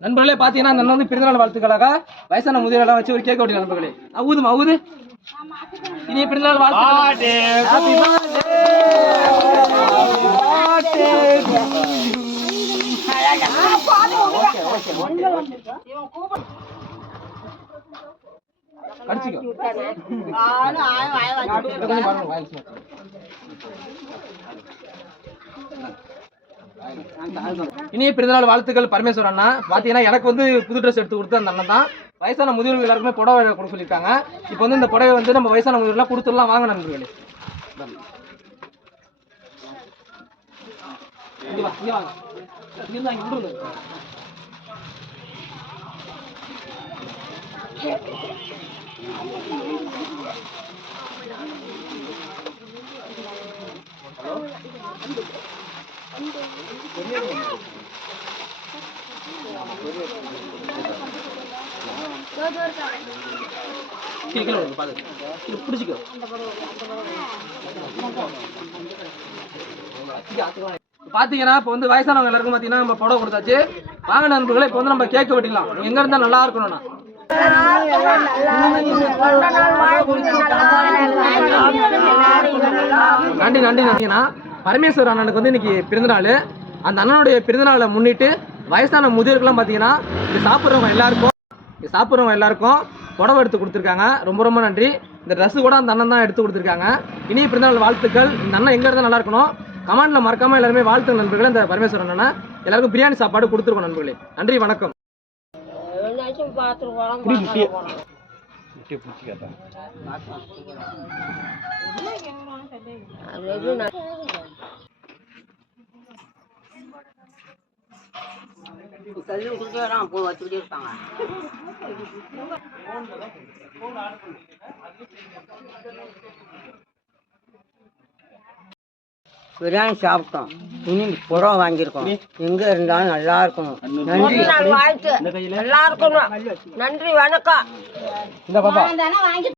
நண்பர்களே பாத்தீங்கன்னா அந்த வந்து பிறந்தநாள் வாழ்த்துக்களாக வயசான முதியெல்லாம் வச்சு ஒரு கேக் ஓட்டி நண்பர்களே அவுது அவுது இனி பிறந்தநாள் வாழ்த்துக்கள் அடிச்சுக்கோ கொஞ்சம் பாருங்க, இனிய பிறந்தநாள் வாழ்த்துக்கள் பரமேஸ்வரன் அண்ணா. பார்த்தீங்கன்னா எனக்கு வந்து புது ட்ரெஸ் எடுத்து கொடுத்த அந்த அண்ணன் தான். வயசான முதியோர்கள் எல்லாருக்குமே புடவை கொடுக்க சொல்லியிருக்காங்க. இப்போ வந்து இந்த புடவை வந்து நம்ம வயசான முதியோர்லாம் கொடுத்துடலாம். வாங்க நண்பர்களே. Thank you. பிடிச்சிக்கோ பாத்தீங்கன்னா இப்போ வந்து வயசானவங்க எல்லாருக்கும் பாத்தீங்கன்னா நம்ம புடவை கொடுத்தாச்சு. வாங்க நண்பர்களே இப்போ வந்து நம்ம கேக் வெட்டிக்கலாம் எங்க இருந்தா நல்லா இருக்கணும்னா. நன்றி நன்றி நன்றிண்ணா. பரமேஸ்வரர் அண்ணனுக்கு வந்து இன்னைக்கு பிறந்தநாள். அந்த அண்ணனுடைய பிறந்தநாளை முன்னிட்டு வயசான முதியோர்கள்லாம் பார்த்தீங்கன்னா இங்கே சாப்பிட்றவங்க எல்லாருக்கும் இங்கே சாப்பிட்றவங்க எல்லாருக்கும் புடவை எடுத்து கொடுத்துருக்காங்க. ரொம்ப ரொம்ப நன்றி. இந்த ட்ரெஸ்ஸு கூட அந்த அண்ணன் தான் எடுத்து கொடுத்துருக்காங்க. இனிய பிறந்தநாள் வாழ்த்துக்கள். இந்த அண்ணன் எங்கே இருந்தால் நல்லா இருக்கணும். கமெண்ட்ல மறக்காம எல்லாருமே வாழ்த்து நண்பர்களே. இந்த பரமேஸ்வரன் அண்ணனை எல்லாருக்கும் பிரியாணி சாப்பாடு கொடுத்துருக்கோம் நண்பர்களே. நன்றி வணக்கம். போ வச்சுக்கிட்டே இருப்பாங்க பிரியாணி சாப்பிட்டோம் இனி புறவை வாங்கியிருக்கோம் எங்க இருந்தாலும் நல்லா இருக்கணும்。நன்றி。வாழ்த்து. எல்லாருக்கும் நன்றி வணக்கம். இந்த பாப்பா.